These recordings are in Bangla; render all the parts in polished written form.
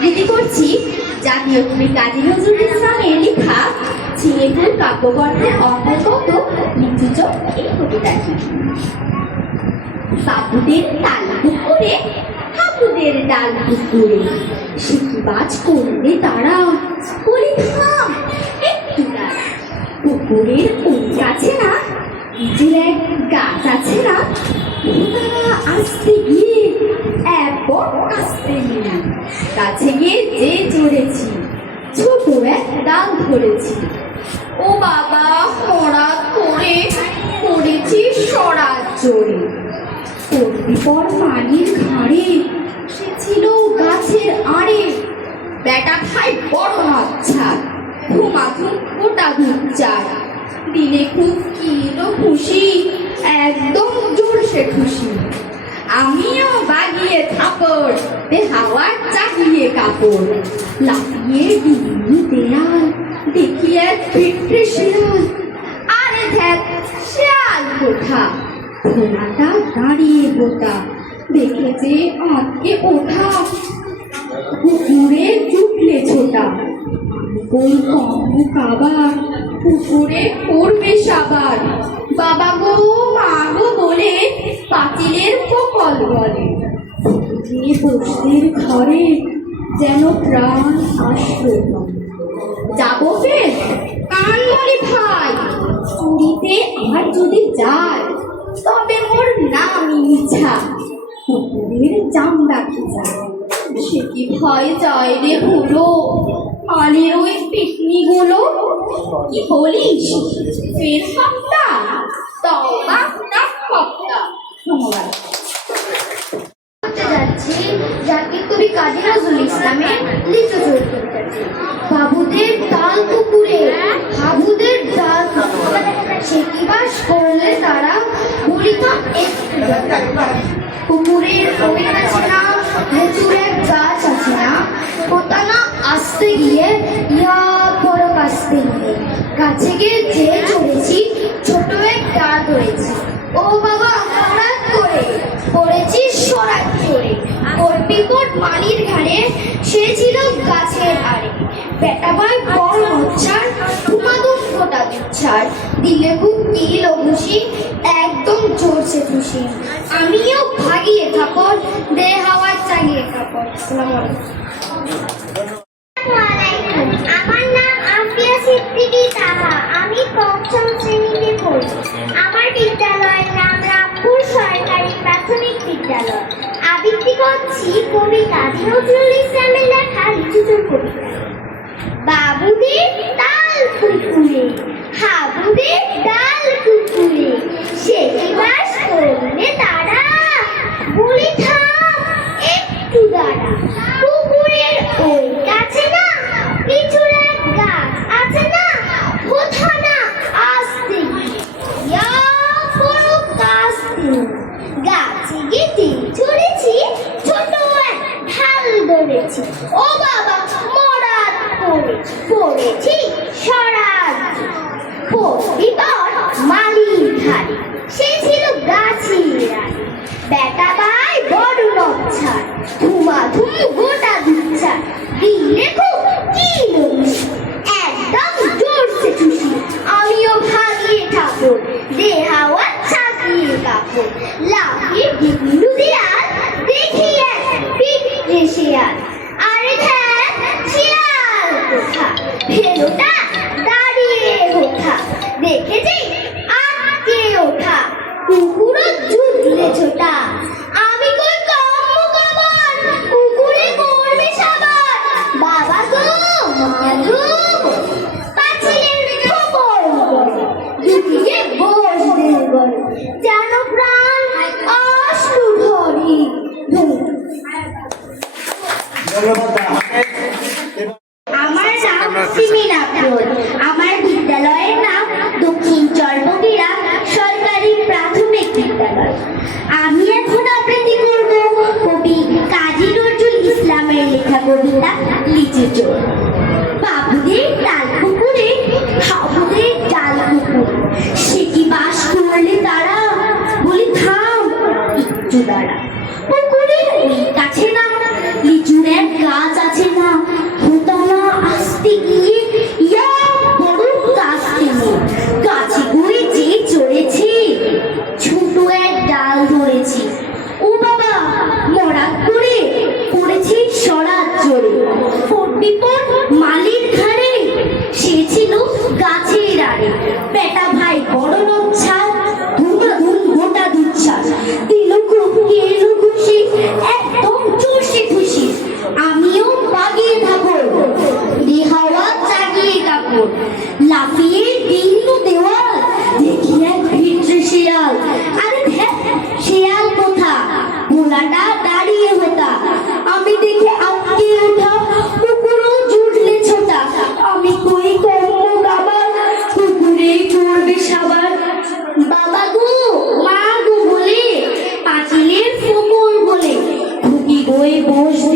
আবৃত্তি করছি জাতীয় কবি কাজী নজরুল ইসলামের লেখা ছেলেপুর কাব্যগ্রন্থের অন্তর্গত লিচু চোখ এই কবিতাটি। বাবুদের তাল পুকুরে হাবুদের ডাল পুকুরে শিকিবাজ করলে তারা বলি থাম একটু দাঁড়া। পুকুরের ওই কাছে না নিজের এক গাছ আছে না, তারা আসতে গিয়ে এক বড় আসতে গিয়ে কাছে গিয়ে যে চড়েছি ছোট এক ডাল ধরেছি। ও বাবা হঠাৎ করে পড়েছি সরাত জোরে। পড়বি পর পানির ঘাড়ে সে ছিল গাছের আড়ে। বেটা খাই বড় আচ্ছা ঘুমাঘুম গোটা ঘুমচার। দিনে খুব কিলো খুশি একদম জোরসে খুশি। আমিও বাগিয়ে থাপড় তে হাওয়া চাগিয়ে কাপড়। লাফিয়ে ডিঙি দেয়াল দেখি এক ফিটফিটে শিয়াল। আরে ধ্যাত শিয়াল কোথা, ঘোড়াটা দাঁড়িয়ে গোটা দেখেছে আঁতকে ওঠা। পুকুরে চুটলে ছোটা কই কম কাবার পুকুরে করবে সাবার। বাবা গো মা গো বলে পাঁচিলের পোকল বলে। যে বসদের ঘরে যেন প্রাণ আসলো যাবো ফের কান বলি ভাই। চুরিতে আর যদি যায় তবে মোর নামই ইচ্ছা পুকুরের জামদা খিজা। সে কি ভয় যায় রে হলো মালির ওই পিকনি গুলো। কি বলিস ফের হপ্তা তবা না হপ্তা। ধন্যবাদ। যাচ্ছি জাতীয় কবি কাজী নজরুল ইসলামের লিচু চোখ কবিতাটি। বাবুদের ডাল পুকুরে হাবুদের ডাল পুকুরে শিকিবাজ করলে তারা বলিতাম একটু পুকুরের ওই কাছে না লিচুর এক গাছ আছে না, কোথা না আসতে গিয়ে ইয়া বড় আসতে গিয়ে কাছে গিয়ে যে চড়েছি ছোট এক ডাল ধরেছি। ও বাবা হঠাৎ করে পড়েছি সরাত করে। পড়বি পর পানির ঘাড়ে সে ছিল গাছের আড়ে। বেটা ভাই বড় মোচ্ছার ঘুমাদুম গোটা দুচ্ছার। দিলে খুব কিল খুশি একদম জোরসে খুশি। আমিও ভাগিয়ে থাপড় দে হাওয়া চাগিয়ে কাপড়। আমার নাম আফিয়া সিদ্দিকী তাহা, আমি পঞ্চম শ্রেণীতে পড়ি। আমার বিদ্যালয়ের নাম রামপুর সরকারি প্রাথমিক বিদ্যালয়। আবৃত্তি করছি কবি কাজী নজরুল ইসলামের লেখা লিচু চোখ কবিতা। বাবুদের ডাল পুকুরে হাবুদের ডাল পুকুরে শিকিবাজ করলে তারা বলি থাম একটু দাঁড়া। পুকুরের ওই কাছে না লিচুর এক গাছ আছে না, কোথা না আসতে ইয়া বড় কাস্তে গাছে গেতে চড়েছি ছোট এক ঢাল ধরেছি। ও বাবা মরাত পড়েছি সরাত পড়বি পর মালির ধারে সে ছিল গাছের আড়ে। বেটা ভাই বড় নচ্ছার ধুমাধুম গোটা দুচ্ছার। দিলে খুব কিল একদম জোরসে খুশি। আমিও ভাগিয়ে ঠাকুর দে হাওয়া ছাগিয়ে কাপড়। লাফিয়ে ডিঙু দেয়াল দেখি এক পিঁপড়ে শিয়াল। আরে ধ্যাত শিয়াল কোথা, ফেলোটা দাঁড়িয়ে ওঠা দেখেছি আটকে ওঠা। কুকুরও জুটলে ছোটা আমি কই কম্ম কাবার কুকুরে করবে সাবার। বাবা গো মা গো পাঁচিলের খবর দুটিকে বসদের গড়ে যেন প্রাণ আসলু ধরি। আমার নাম সিমিনা পুর। আমার বিদ্যালয়ের নাম দক্ষিণ চরবগিরা সরকারি প্রাথমিক বিদ্যালয়। আমি এখন আবৃত্তি করব কবি কাজী নজরুল ইসলামের লেখা কবিতা লিচু চোখ। বাবুদের ডাল পুকুরে হাবুদের ডাল পুকুরে শিকিবাজ করলে তারা বলি থাম একটু দাঁড়া। পুকুরের ওই কাছে না লিচুর এক গাছ আছে না,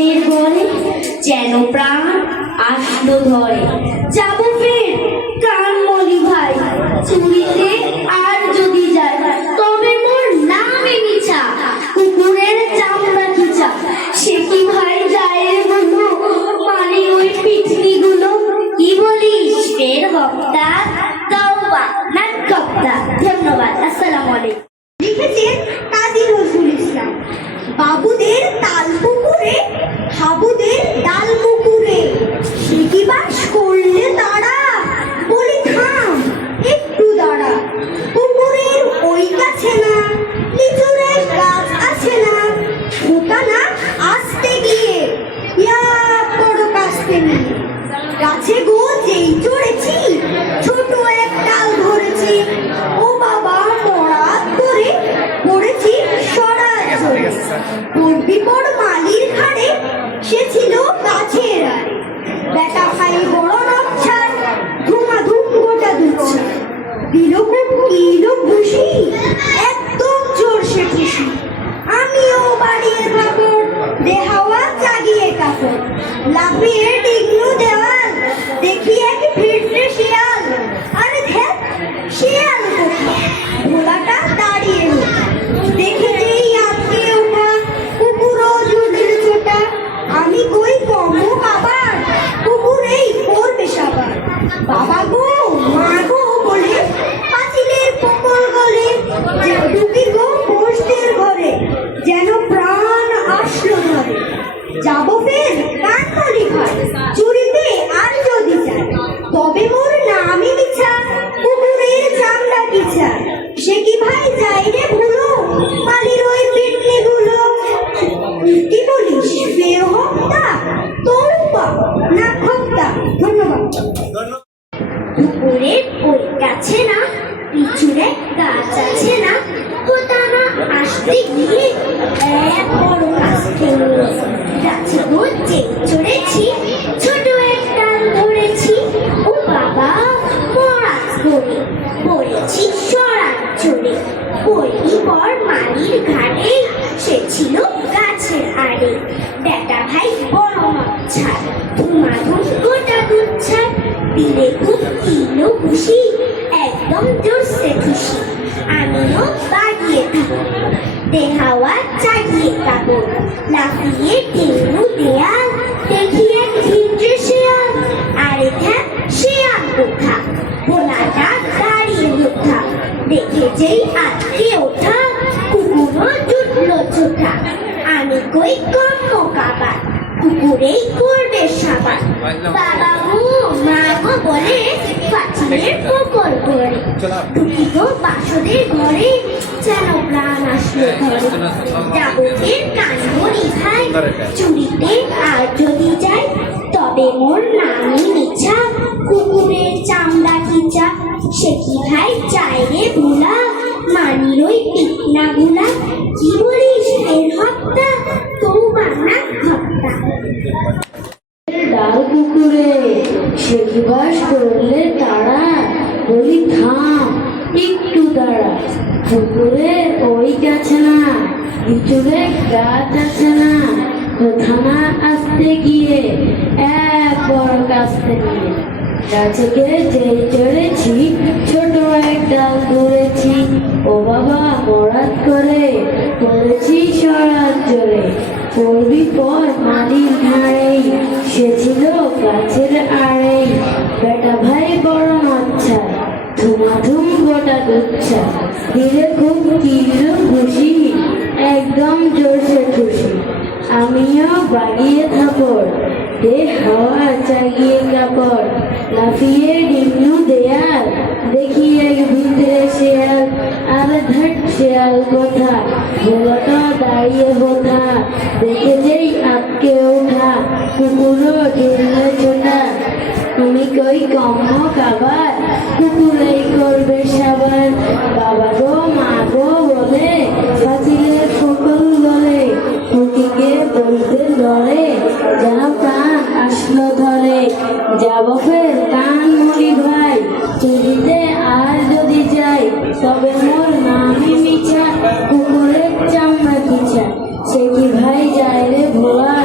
ফের বলে, যেন প্রাণ আসলো ধরে। যাবো ফের কানমণি ভাই, চুরিতে আর যদি যায়, তবে মোর নামে মিছা, কুকুরের চামড়া খিচা। সে কি ভাই যায় রে বন্ধু, মানে ওই পিঠনি গুলো। কি বলিস ফের বক্তা? তওবা না কপ্তা। ধন্যবাদ, আসসালামু আলাইকুম। লিখেছেন কাজী নজরুল ইসলাম। বাবুদের তাল পুকুরে, হাবুদের ডাল পুকুরে, সে কি বাস করলে তারা? বলি থাম একটু দাঁড়া, পুকুরের ওই কাছে না, লিচুরে গাছ আছে না, ফোটা না আসতে গিয়ে, ইয়া বড় কাস্তে নিয়ে। গাছে গো যেই চড়েছি, ছোট এক ডাল ধরেছি, ও বাবা মরাত করে পড়েছি সরাত ধরে। পড়বি পড় মালির ঘাড়ে, সে ছিল গাছের আড়ে। বেটা ভাই বড় নকছার, ধুমাধুম গোটা দুচ্ছে, দিল খুব কিল খুশি, একদম জোর সে খুশি। আমিও বাড়ির কাপড়, দেহাওয়া জাগিয়ে কাপড়, লাফিয়ে ডিগলু দেওয়াল, দেখি এক ভিড়ে শিয়াল। আরে ধ্যাত, শিয়াল কোথায়? ভোলাটা দাঁড়িয়ে দেখে যেই আটকে ওঠা, কুকুরও জুড়ির ছোটা। আমি কই কমো বাবার, কুকুরেই করবে সাবার। বাবা গো মা গো বলে পাঁচিলের পকল গলে, যে ঢুকি গো পোস্টের ঘরে, যেন প্রাণ আসলো ধরে। যাবো ফের কানমণি ভাই, চুরিতে আর যদি যায়, তবে মোর নামই মিছা, কুকুরের চামড়া কিছা। সে কি ভাই যায় রে ভুলো, মালির ওই পিটনি গুলো। কি বলিস ফের হত্যা? তৌবা না খোক্তা। ধন্যবাদ। পুকুরের ওই কাছে না, পিছুরে গাছ আছে না, কোথা না আসতে গিয়ে এক বড় কাস্তে নিয়ে। গাছে বসে চড়েছি, ছোট এক ডাল ধরেছি, ও বাবা মরাত করে পড়েছি সরাত চড়ে। পড়ি পর মালির ঘাড়ে, সে ছিল গাছের আড়ে। বেটা ভাই বড় নকছার, ধুমাধুম গোটা দুচ্ছার, দিলে খুব কিলো খুশি, একদম জোরসে খুশি। আমিও বাগিয়ে থাকবো, দেহাওয়া চাগিয়ে কাপড়, লাফিয়ে টেনু দেয়াল, দেখি এক ভিড়ে শিয়াল। আরে ধ্যাত, শিয়াল কোথা? ভোলাটা দাঁড়িয়ে ওঠা, দেখে যেই আটকে ওঠা, কুকুরও জুটলো ছোটা। আমি কই কম্ম কাবার, কুকুরেই করবে সাবার। বাবা গো মা গো বলে পাঁচিলের পকল করে, ঢুকি গো বাসদের ঘরে, যেন প্রাণ আসলো ধরে। যাবো ফের কানমণি ভাই, চুরিতে আর যদি যাই, তবে মোর নামই মিছা, কুকুরের চামড়া খিচা। সে কি ভাই যায় রে ভোলা, মানির ওই টিকনা গুলা। কি বলিস ফের হত্যা? তৌবা না হত্যা। ডাল পুকুরে, সে কি বাস করলে তারা? বলি থাম একটু দাঁড়া, পুকুরে ওই কাছে না, ভিতরে গাছ আছে না, কোথা না আসতে গিয়ে এক বড় কাস্তে নিয়ে। গাছে যেই চড়েছি, ছোট এক ডাল ধরেছি, ও বাবা মরাত করে পড়েছি সরাত জোরে। পড়বি পর মালির ঘাড়েই, সে ছিল গাছের আড়েই। বেটা ভাই বড় নচ্ছা, ধুমাধুম গোটা দুচ্ছা, দিলে খুব কিলো খুশি, একদম জোরসে খুশি। আমিও বাগিয়ে থাপড়, দে হাওয়া চাগিয়ে কাপড়, লাফিয়ে ডিমনু দেয়াল, দেখি এক ভিতরে শিয়াল। আর ধাট শিয়াল কোথা? ভোলাটা দাঁড়িয়ে বোথা, দেখে যেই আটকে ওঠা, কুকুরও ঢিললে ছোটা। তুমি কই কম্ম কাবার, কুকুরেই করবে সাবার। বাবা গো মা গো বলে পাঁচিলের ফকল গলে, হুকিকে বলতে ধরে, যেন প্রাণ আসলো ধরে। যাবো ফের কানমণি ভাই, চুরিতে আর যদি যাই, তবে মোর নামই মিছা, কুকুরের চামড়া খিচা। সে কি ভাই যায় রে ভোলা,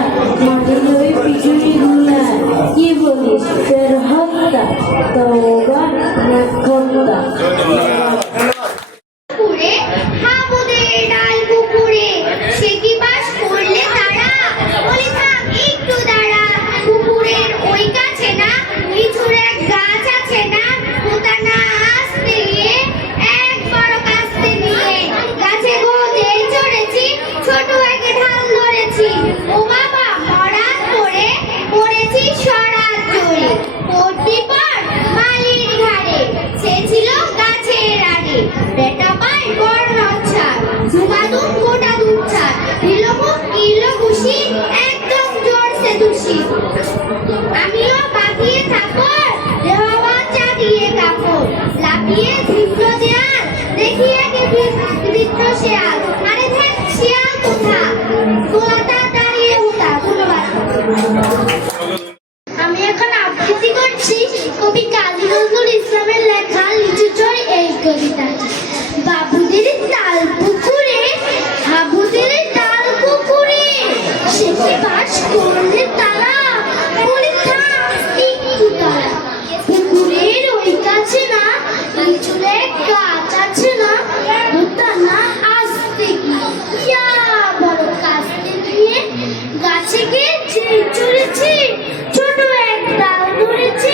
আমিও বাগিয়ে থাকো দেওয়া চাগিয়ে কাপড় লাফিয়ে তীব্র দেয়াল দেখিয়ে কি বৃদ্ধ শিয়াল আরে দেখ শিয়াল কোথা গোলাটা দাঁড়িয়ে উঠা ধন্যবাদ। আমি এখন আবৃত্তি করছি কবি কাজী নজরুল ইসলামের লেখা লিচু চোর এই কবিতাটি। বাবুদের তাল পুকুরে হাবুদের তাল পুকুরে সে কি বাস করলে তারা বলি থাম একটু তারা পুকুরের ওই কাছে না লিচুরে গাছ আছে না ওটা না আসতে গিয়া বড় কাছতে গিয়ে গাছে গিয়ে চড়েছি ছোট এক ডাল ধরেছি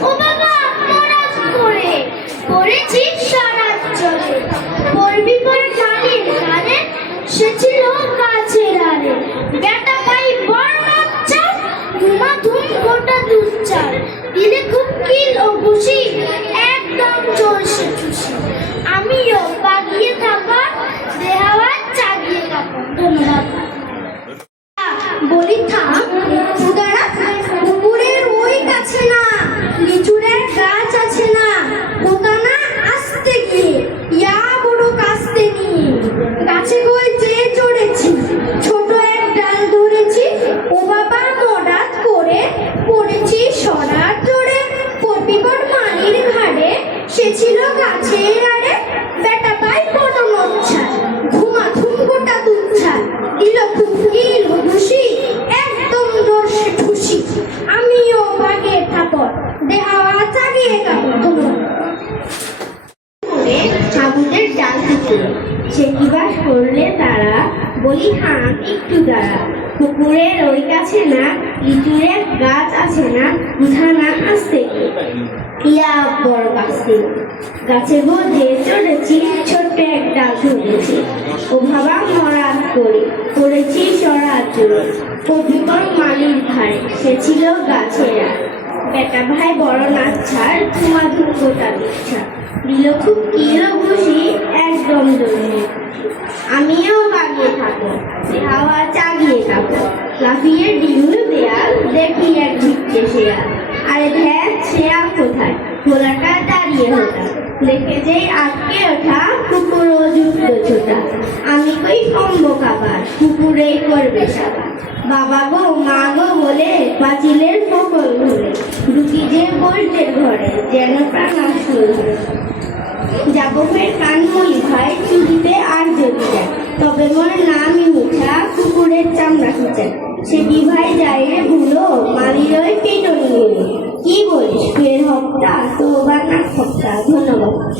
ও বাবা মরাজ করে পড়েছি সারাত চলে পড়বি পর ডালের কানে সে ছিল গাছের আরে বেটা পাই বড় বাচ্চা ধুমা ধুম গোটা দুধ চাল দিলে খুব কিল ও খুশি একদম চলছে খুশি আমিও বাগিয়ে থাকা দেহাওয়া চাগিয়ে কাপড় ধন্যবাদ। বলি থাম দাঁড়া পুকুরের ওই কাছে না লিচুরের গাছ আছে না ওটা না আসতে গিয়ে ইয়া বড় কাস্তে নিয়ে গাছে গই চেয়ে চড়েছি ছোট এক ডাল ধরেছি ও বাবা মরাত করে পড়েছি সরার জোরে পরবিপর মানির ঘাড়ে সে ছিল গাছের আড়ে বেটা পাই বড় মচ্ছা ধুমা ধুম গোটা দুচ্ছা দিল ফুকিল খুশি একদম জোরসে খুশি আমিও বাগে থাপড় দেহাওয়া চাগিয়ে কাপড় হাবুদের ডাল পুকুরে সে কি বাস করলে তারা বলি থাম একটু দাঁড়া পুকুরের ওই কাছে না লিচুরের গাছ আছে না উঠা না আসতে ইয়া বড় গাছে গাছে গো যে চড়েছি ছোট্ট এক ডাল ধরেছি ও ভাবা মরাত করে পড়েছি সরাত জোরে কবিকর মালির ধারে সে ছিল গাছেরা বেটা ভাই বড় নাচ ছাড় তোমাদের গোটা ইচ্ছা দিল খুব কিলো খুশি একদম জমিয়ে আমিও বাগিয়ে থাকো হাওয়া চাগিয়ে থাকো লাফিয়ে ডিম দেয়াল দেখি এক ঝিকছে শেয়াল আরে দেখ শেয়াল কোথায় গোলাটা দাঁড়িয়ে হতা দেখে যে আটকে ওঠা কুকুর ও যুক্ত ছোটা আমি কই কম্বো কাবার কুকুরেই করবে সাবা বাবা গো মা গো বলে পাঁচিলের ফকল ধরে ঢুকি যে বলটের ঘরে যেন প্রাণ আসল যাবো ফের কানমুলি ভাই চুরিতে আর যদি যায় তবে মোর নামই মুঠা কুকুরের চামড়া খুঁজে সে কি ভাই যাই রে ভুলো মালির ওই পেটনি গুলো কি বলিস ফের হপ্তা তো বা না হপ্তা ধন্যবাদ।